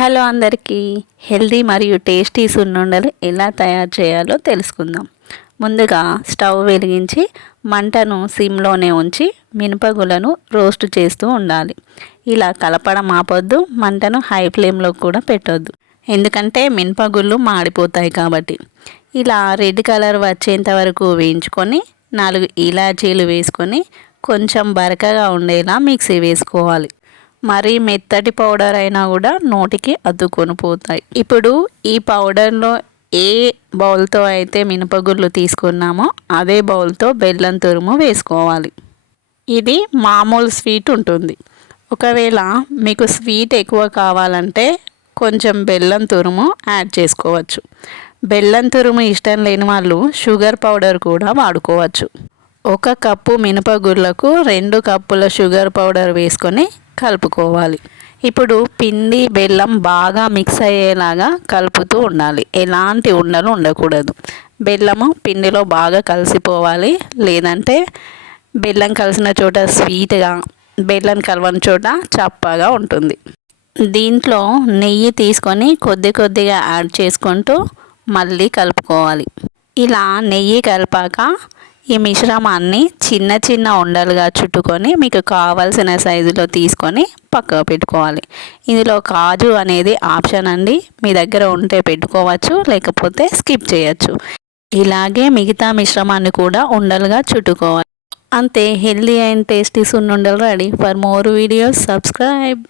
Hello అందరికీ healthy మరియు tasty సున్నుండలు ఎలా తయారు చేయాలో తెలుసుకుందాం. ముందుగా స్టవ్ వెలిగించి మంటను సిమ్లోనే ఉంచి మినపగులను రోస్ట్ చేస్తూ ఉండాలి. ఇలా కలపడం ఆపొద్దు, మంటను హై ఫ్లేమ్లో కూడా పెట్టొద్దు, ఎందుకంటే మినపగుళ్ళు మాడిపోతాయి కాబట్టి. ఇలా రెడ్ కలర్ వచ్చేంత వరకు వేయించుకొని 4 ఇలాచీలు వేసుకొని కొంచెం బరకగా ఉండేలా మిక్సీ వేసుకోవాలి. మరీ మెత్తటి పౌడర్ అయినా కూడా నోటికి అద్దుకొని పోతాయి. ఇప్పుడు ఈ పౌడర్లో ఏ బౌల్తో అయితే మినపగుళ్ళు తీసుకున్నామో అదే బౌల్తో బెల్లం తురుము వేసుకోవాలి. ఇది మామూలు స్వీట్ ఉంటుంది. ఒకవేళ మీకు స్వీట్ ఎక్కువ కావాలంటే కొంచెం బెల్లం తురుము యాడ్ చేసుకోవచ్చు. బెల్లం తురుము ఇష్టం లేని వాళ్ళు షుగర్ పౌడర్ కూడా వాడుకోవచ్చు. 1 కప్పు మినపగుళ్ళకు 2 కప్పుల షుగర్ పౌడర్ వేసుకొని కలుపుకోవాలి. ఇప్పుడు పిండి బెల్లం బాగా మిక్స్ అయ్యేలాగా కలుపుతూ ఉండాలి. ఎలాంటి ఉండలు ఉండకూడదు. బెల్లము పిండిలో బాగా కలిసిపోవాలి, లేదంటే బెల్లం కలిసిన చోట స్వీట్గా, బెల్లం కలవని చోట చప్పగా ఉంటుంది. దీంట్లో నెయ్యి తీసుకొని కొద్ది కొద్దిగా యాడ్ చేసుకుంటూ మళ్ళీ కలుపుకోవాలి. ఇలా నెయ్యి కలిపాక ఈ మిశ్రమాన్ని చిన్న చిన్న ఉండలుగా చుట్టుకొని మీకు కావాల్సిన సైజులో తీసుకొని పక్కకు పెట్టుకోవాలి. ఇందులో కాజు అనేది ఆప్షన్ అండి, మీ దగ్గర ఉంటే పెట్టుకోవచ్చు, లేకపోతే స్కిప్ చేయొచ్చు. ఇలాగే మిగతా మిశ్రమాన్ని కూడా ఉండలుగా చుట్టుకోవాలి. అంతే, హెల్దీ అండ్ టేస్టీ సున్నుండలు ready. For more videos subscribe.